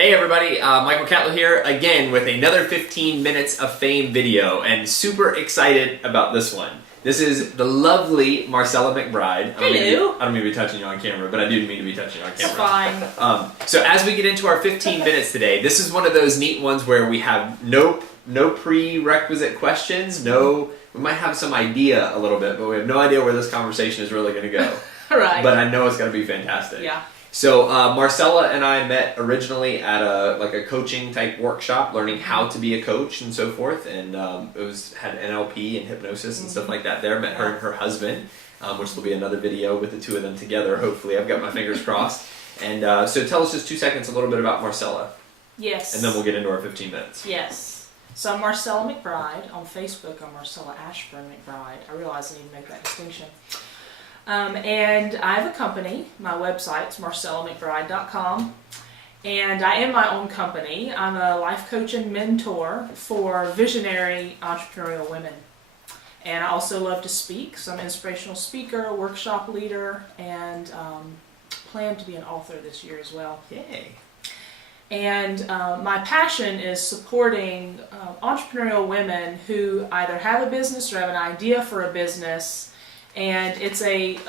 Hey everybody, Michael Catlow here again with another 15 minutes of fame video, and super excited about this one. This is the lovely Marcela McBride. Hello. I don't mean to be touching you on camera, but I do mean to be touching you on camera. It's fine. So as we get into our 15 minutes today, this is one of those neat ones where we have no prerequisite questions. We might have some idea a little bit, but we have no idea where this conversation is really going to go. Right. But I know it's going to be fantastic. Yeah. So Marcela and I met originally at a coaching type workshop, learning how to be a coach and so forth, and had NLP and hypnosis and stuff like that there. Met her and her husband, which will be another video with the two of them together. Hopefully, I've got my fingers crossed. And so tell us just 2 seconds a little bit about Marcela. Yes. And then we'll get into our 15 minutes. Yes. So I'm Marcela McBride. On Facebook, I'm Marcela Ashburn McBride. I realize I need to make that distinction. And I have a company. My website's marcelamcbride.com, and I am my own company. I'm a life coach and mentor for visionary entrepreneurial women. And I also love to speak, so I'm an inspirational speaker, workshop leader, and plan to be an author this year as well. Yay! And my passion is supporting entrepreneurial women who either have a business or have an idea for a business. And it's a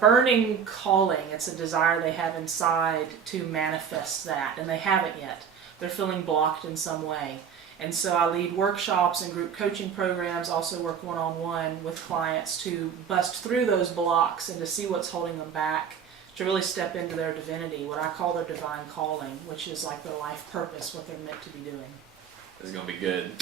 burning calling. It's a desire they have inside to manifest that, and they haven't yet. They're feeling blocked in some way. And so I lead workshops and group coaching programs, also work one-on-one with clients to bust through those blocks and to see what's holding them back, to really step into their divinity, what I call their divine calling, which is like their life purpose, what they're meant to be doing. This is going to be good.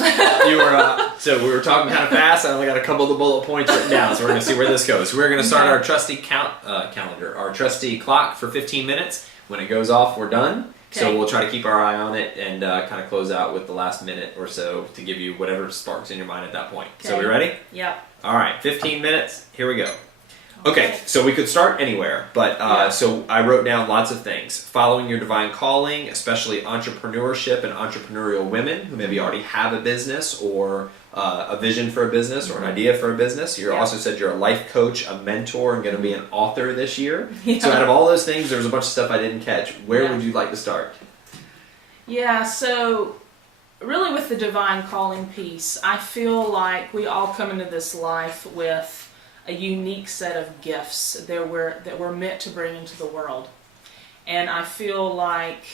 So we were talking kind of fast. I only got a couple of the bullet points written down, so we're going to see where this goes. We're going to start our trusty calendar, our trusty clock for 15 minutes. When it goes off, we're done. Okay. So we'll try to keep our eye on it and kind of close out with the last minute or so to give you whatever sparks in your mind at that point. Okay. So we ready? Yep. All right, 15 minutes. Here we go. Okay, so we could start anywhere, but so I wrote down lots of things. Following your divine calling, especially entrepreneurship and entrepreneurial women who maybe already have a business or a vision for a business or an idea for a business. You also said you're a life coach, a mentor, and going to be an author this year. Yeah. So out of all those things, there's a bunch of stuff I didn't catch. Where would you like to start? Yeah, so really with the divine calling piece, I feel like we all come into this life with a unique set of gifts that we're meant to bring into the world. And I feel like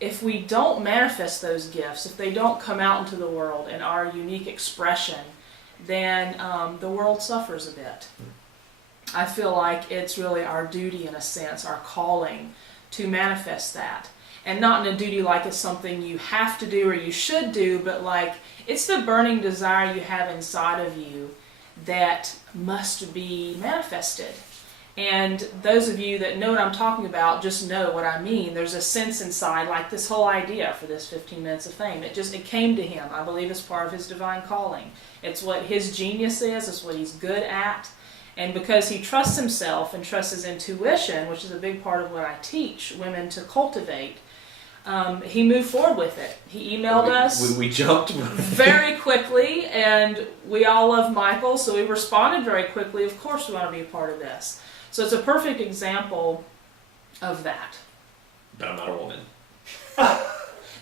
if we don't manifest those gifts, if they don't come out into the world in our unique expression, then the world suffers a bit. I feel like it's really our duty, in a sense, our calling, to manifest that. And not in a duty like it's something you have to do or you should do, but like it's the burning desire you have inside of you that must be manifested. And those of you that know what I'm talking about just know what I mean. There's a sense inside, like this whole idea for this 15 minutes of fame. It came to him. I believe it's part of his divine calling. It's what his genius is. It's what he's good at. And because he trusts himself and trusts his intuition, which is a big part of what I teach women to cultivate, he moved forward with it. He emailed us. We jumped very quickly, and we all love Michael, so we responded very quickly. Of course we want to be a part of this. So it's a perfect example of that. But I'm not a woman.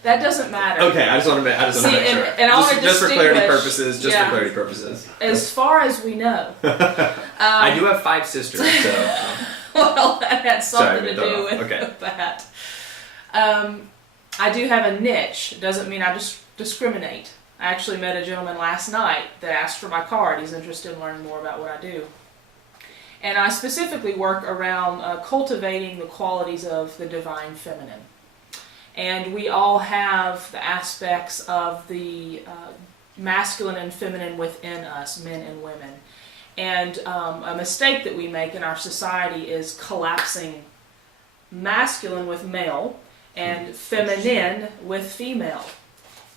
That doesn't matter. Okay, I just want to make sure. And I want to just for clarity purposes. Just for clarity purposes. As far as we know. I do have 5 sisters, so. Well, that had something to do with that. I do have a niche. Doesn't mean I discriminate. I actually met a gentleman last night that asked for my card. He's interested in learning more about what I do. And I specifically work around cultivating the qualities of the divine feminine. And we all have the aspects of the masculine and feminine within us, men and women. And a mistake that we make in our society is collapsing masculine with male and feminine with female.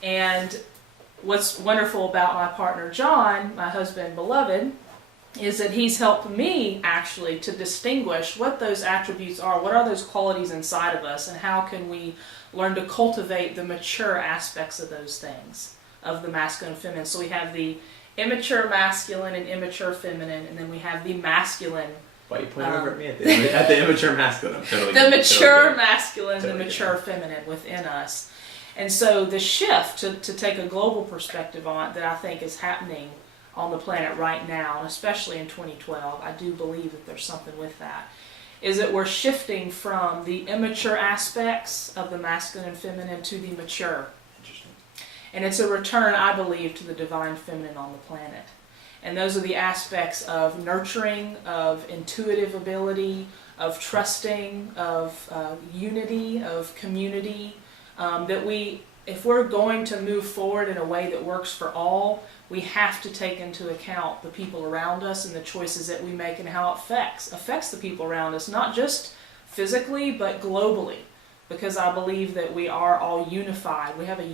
And what's wonderful about my partner John, my husband beloved, is that he's helped me actually to distinguish what those attributes are, what are those qualities inside of us, and how can we learn to cultivate the mature aspects of those things, of the masculine and feminine. So we have the immature masculine and immature feminine, and then we have the masculine Why are you pointing over at me at the immature masculine? I'm totally the mature totally masculine, totally the mature feminine within us. And so the shift to take a global perspective on it that I think is happening on the planet right now, and especially in 2012, I do believe that there's something with that, is that we're shifting from the immature aspects of the masculine and feminine to the mature. Interesting. And it's a return, I believe, to the divine feminine on the planet. And those are the aspects of nurturing, of intuitive ability, of trusting, of unity, of community, that if we're going to move forward in a way that works for all, we have to take into account the people around us and the choices that we make and how it affects the people around us, not just physically, but globally. Because I believe that we are all unified. We have a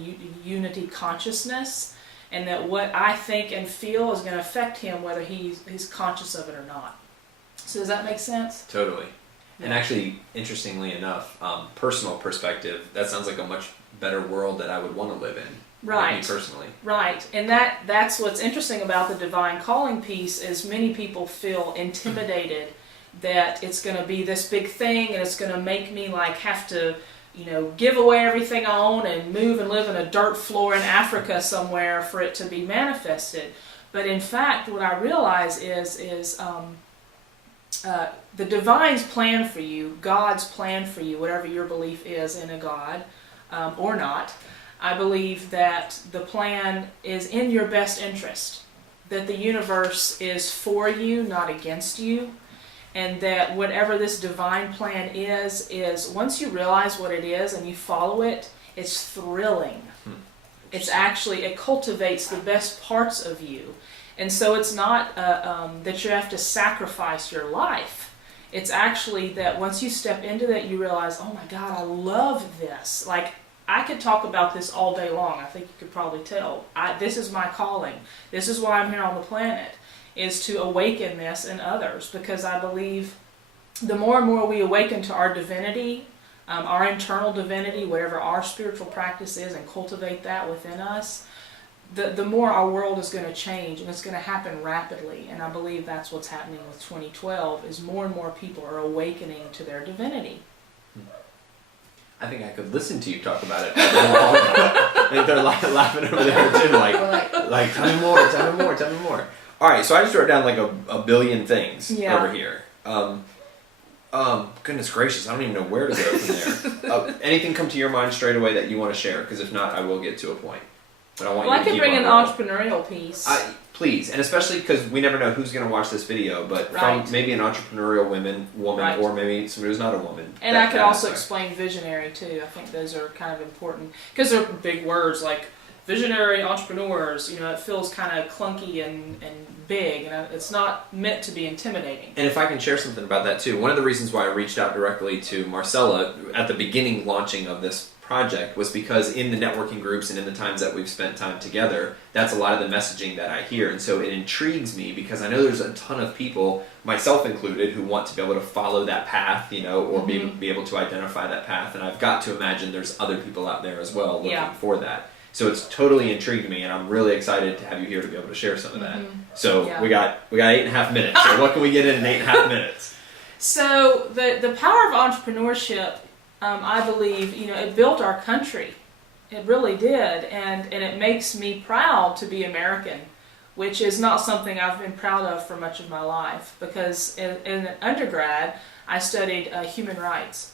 unity consciousness, and that what I think and feel is going to affect him whether he's conscious of it or not. So does that make sense? Totally. And actually, interestingly enough, personal perspective, that sounds like a much better world that I would want to live in. Right. Like me personally. Right. And that's what's interesting about the divine calling piece is many people feel intimidated that it's going to be this big thing and it's going to make me like have to, give away everything I own and move and live in a dirt floor in Africa somewhere for it to be manifested. But in fact, what I realize is the divine's plan for you, God's plan for you, whatever your belief is in a God or not, I believe that the plan is in your best interest, that the universe is for you, not against you, and that whatever this divine plan is once you realize what it is and you follow it, it's thrilling. It's actually, it cultivates the best parts of you. And so it's not that you have to sacrifice your life. It's actually that once you step into that, you realize, oh my God, I love this. Like, I could talk about this all day long. I think you could probably tell. This is my calling. This is why I'm here on the planet, is to awaken this in others. Because I believe the more and more we awaken to our divinity, our internal divinity, whatever our spiritual practice is, and cultivate that within us, the more our world is going to change, and it's going to happen rapidly. And I believe that's what's happening with 2012, is more and more people are awakening to their divinity. I think I could listen to you talk about it all day long. I think they're laughing over there too, like tell me more, tell me more, tell me more. All right, so I just wrote down like a billion things over here. Goodness gracious, I don't even know where to go from there. Anything come to your mind straight away that you want to share? Because if not, I will get to a point. But I want you to I could keep bring on an rolling. entrepreneurial piece. Please, and especially because we never know who's going to watch this video, but from maybe an entrepreneurial woman, or maybe somebody who's not a woman. And I could also explain visionary too. I think those are kind of important because they're big words like visionary entrepreneurs. It feels kind of clunky and big, and it's not meant to be intimidating. And if I can share something about that too, one of the reasons why I reached out directly to Marcela at the beginning launching of this project was because in the networking groups and in the times that we've spent time together, that's a lot of the messaging that I hear. And so it intrigues me because I know there's a ton of people, myself included, who want to be able to follow that path, or be able to identify that path. And I've got to imagine there's other people out there as well looking for that. So it's totally intrigued me, and I'm really excited to have you here to be able to share some of that. So we got 8.5 minutes. So what can we get in 8.5 minutes? So the power of entrepreneurship, I believe, it built our country. It really did, and it makes me proud to be American, which is not something I've been proud of for much of my life, because in undergrad, I studied human rights,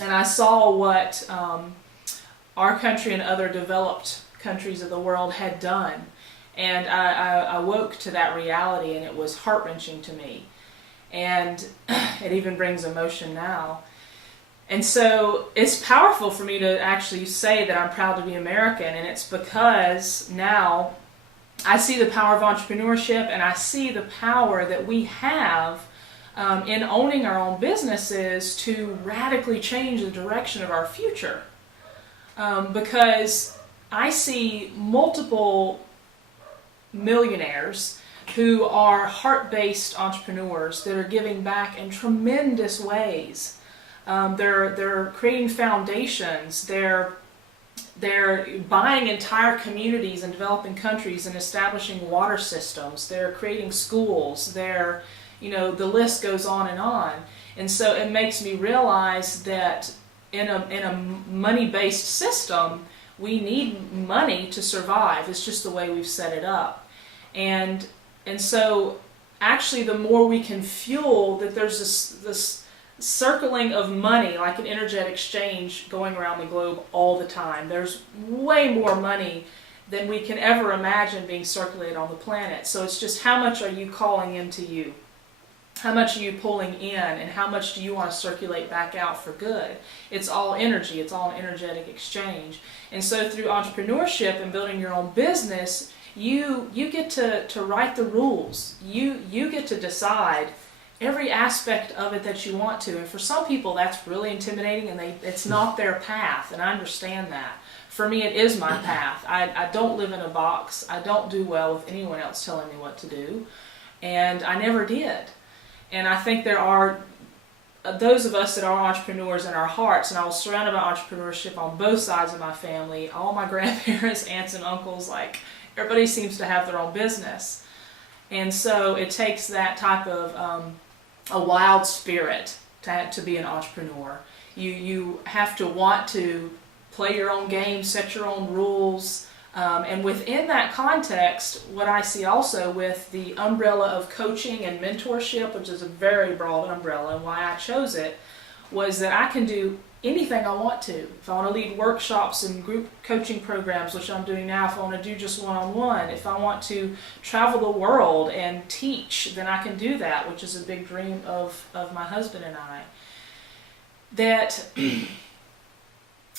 and I saw what our country and other developed countries of the world had done, and I woke to that reality, and it was heart-wrenching to me, and it even brings emotion now. And so it's powerful for me to actually say that I'm proud to be American, and it's because now I see the power of entrepreneurship, and I see the power that we have in owning our own businesses to radically change the direction of our future. Because I see multiple millionaires who are heart-based entrepreneurs that are giving back in tremendous ways. They're creating foundations. They're buying entire communities in developing countries and establishing water systems. They're creating schools. They're the list goes on. And so it makes me realize that in a money-based system, we need money to survive. It's just the way we've set it up. And so actually the more we can fuel that there's this circling of money, like an energetic exchange going around the globe all the time. There's way more money than we can ever imagine being circulated on the planet. So it's just how much are you calling into you? How much are you pulling in, and how much do you want to circulate back out for good? It's all energy. It's all an energetic exchange. And so through entrepreneurship and building your own business, you get to write the rules. You get to decide every aspect of it that you want to. And for some people that's really intimidating, and it's not their path, and I understand that. For me, it is my path. I don't live in a box. I don't do well with anyone else telling me what to do, and I never did. And I think there are those of us that are entrepreneurs in our hearts, and I was surrounded by entrepreneurship on both sides of my family. All my grandparents, aunts and uncles, like everybody seems to have their own business. And so it takes that type of a wild spirit to be an entrepreneur. You have to want to play your own game, set your own rules. And within that context, what I see also with the umbrella of coaching and mentorship, which is a very broad umbrella, and why I chose it, was that I can do anything I want to. If I want to lead workshops and group coaching programs, which I'm doing now, if I want to do just one-on-one, if I want to travel the world and teach, then I can do that, which is a big dream of my husband and I. That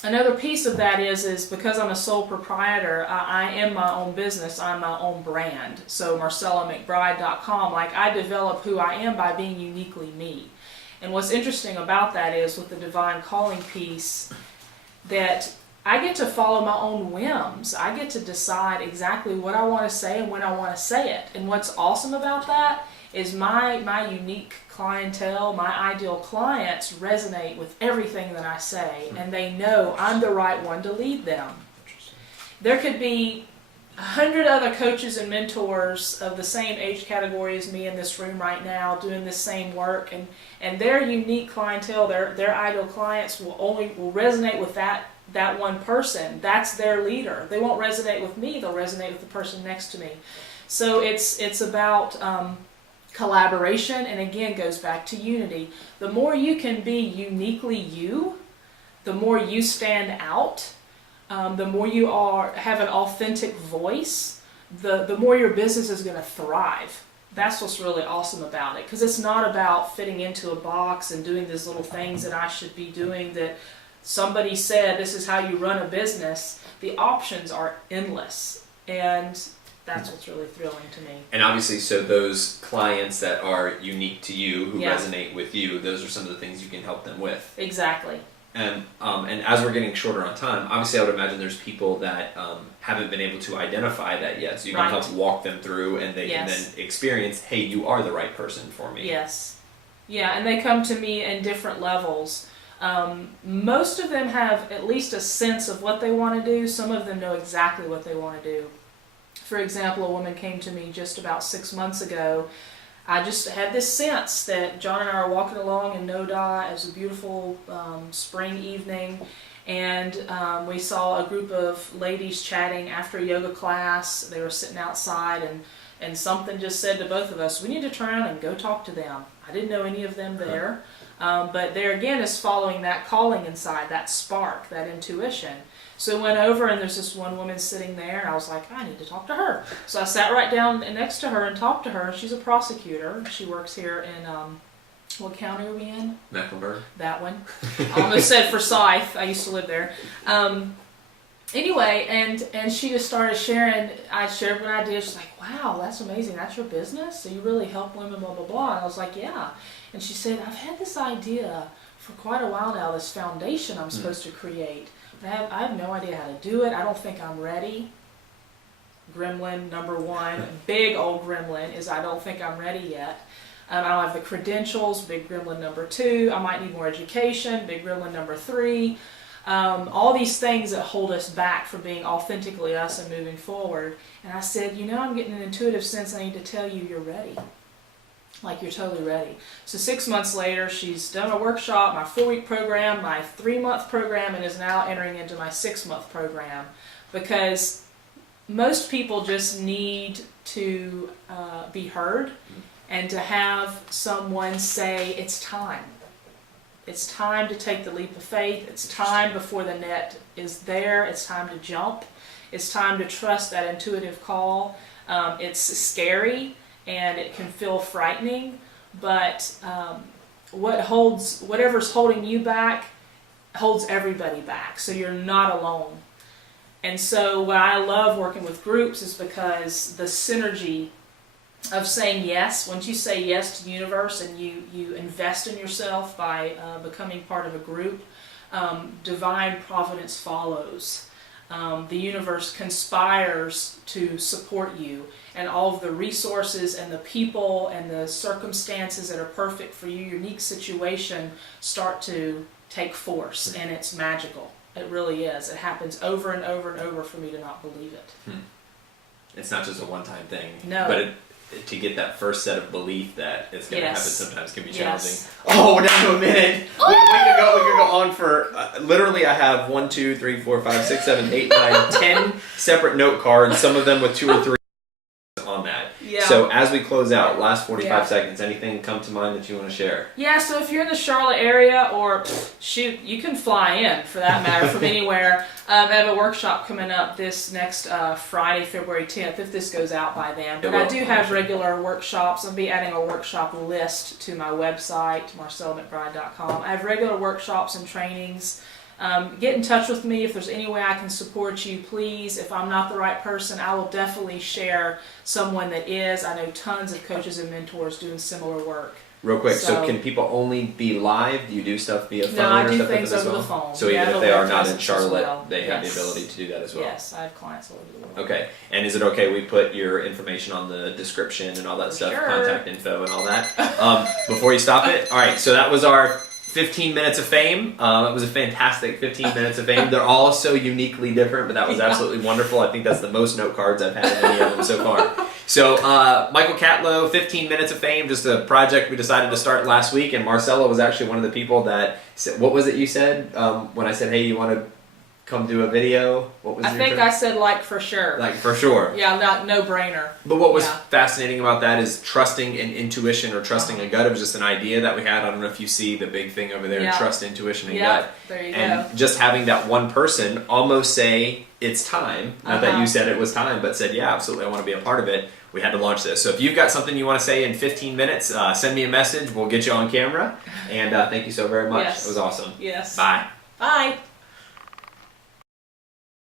another piece of that is because I'm a sole proprietor, I am my own business, I'm my own brand. So MarcelaMcBride.com, like I develop who I am by being uniquely me. And what's interesting about that is with the divine calling piece, that I get to follow my own whims. I get to decide exactly what I want to say and when I want to say it. And what's awesome about that is my unique clientele, my ideal clients resonate with everything that I say, and they know I'm the right one to lead them. There could be 100 other coaches and mentors of the same age category as me in this room right now doing this same work, and their unique clientele, their ideal clients will resonate with that one person. That's their leader. They won't resonate with me, they'll resonate with the person next to me. So it's about collaboration, and again goes back to unity. The more you can be uniquely you, the more you stand out, the more you have an authentic voice, the more your business is going to thrive. That's what's really awesome about it, because it's not about fitting into a box and doing these little things that I should be doing that somebody said this is how you run a business. The options are endless, and that's what's really thrilling to me. And obviously, so those clients that are unique to you, who resonate with you, those are some of the things you can help them with. Exactly. And as we're getting shorter on time, obviously I would imagine there's people that haven't been able to identify that yet. So you can help walk them through, and they can then experience, hey, you are the right person for me. Yes. Yeah, and they come to me in different levels. Most of them have at least a sense of what they want to do. Some of them know exactly what they want to do. For example, a woman came to me just about 6 months ago. I just had this sense that John and I are walking along in Noda. It was a beautiful spring evening, and we saw a group of ladies chatting after a yoga class. They were sitting outside, and something just said to both of us, we need to turn around and go talk to them. I didn't know any of them there, but there again is following that calling inside, that spark, that intuition. So we went over, and there's this one woman sitting there, and I was like, I need to talk to her. So I sat right down next to her and talked to her. She's a prosecutor. She works here in, what county are we in? Mecklenburg. That one. I almost said Forsyth. I used to live there. Anyway, and she just started sharing. I shared what I did. She's like, wow, that's amazing. That's your business? So you really help women, blah, blah, blah. And I was like, yeah. And she said, I've had this idea for quite a while now, this foundation I'm supposed to create. I have no idea how to do it. I don't think I'm ready. Gremlin number one, big old gremlin, is I don't think I'm ready yet. I don't have the credentials, big gremlin number two. I might need more education, big gremlin number three. All these things that hold us back from being authentically us and moving forward. And I said, I'm getting an intuitive sense I need to tell you you're ready. Like, you're totally ready. So 6 months later, she's done a workshop, my 4-week program, my 3-month program, and is now entering into my 6-month program, because most people just need to be heard and to have someone say, it's time. It's time to take the leap of faith. It's time before the net is there. It's time to jump. It's time to trust that intuitive call. It's scary and it can feel frightening, but whatever's holding you back holds everybody back, so you're not alone. And so what I love working with groups is because the synergy of saying yes, once you say yes to the universe and you invest in yourself by becoming part of a group, divine providence follows. The universe conspires to support you, and all of the resources and the people and the circumstances that are perfect for your unique situation start to take force, and it's magical. It really is. It happens over and over and over for me to not believe it. It's not just a one-time thing. No. But to get that first set of belief that it's going to happen sometimes can be challenging. Yes. Oh, down to a minute. We could go on for literally. I have 1, 2, 3, 4, 5, 6, 7, 8, 9, 10 separate note cards. Some of them with 2 or 3 on that. Yeah. So as we close out, last 45 seconds, anything come to mind that you want to share? Yeah, so if you're in the Charlotte area, or shoot, you can fly in for that matter from anywhere. I have a workshop coming up this next Friday, February 10th, if this goes out by then. But I do have regular workshops. I'll be adding a workshop list to my website, macelamcbride.com. I have regular workshops and trainings. Get in touch with me if there's any way I can support you, please. If I'm not the right person, I will definitely share someone that is. I know tons of coaches and mentors doing similar work. Real quick, so can people only be live? Do you do stuff via phone? No, I or do stuff things as over well? the phone. So even if they are not in Charlotte, they have the ability to do that as well? Yes, I have clients all over the world. Okay, and is it okay we put your information on the description and all that stuff, sure. contact info and all that? Before you stop it? All right, so that was our 15 minutes of fame. It was a fantastic 15 minutes of fame. They're all so uniquely different, but that was absolutely wonderful. I think that's the most note cards I've had in any of them so far. So Michael Catlow, 15 minutes of fame, just a project we decided to start last week, and Marcela was actually one of the people that said, what was it you said when I said, hey, you want to come do a video? What was I think I said like for sure. Like for sure. Yeah, no brainer. But what was fascinating about that is trusting in intuition or trusting a gut. It was just an idea that we had. I don't know if you see the big thing over there, trust, intuition, and gut. There you and go. just having that one person almost say, it's time. Not that you said it was time, but said, yeah, absolutely, I want to be a part of it. We had to launch this. So if you've got something you want to say in 15 minutes, send me a message. We'll get you on camera. And thank you so very much. Yes. It was awesome. Yes. Bye. Bye.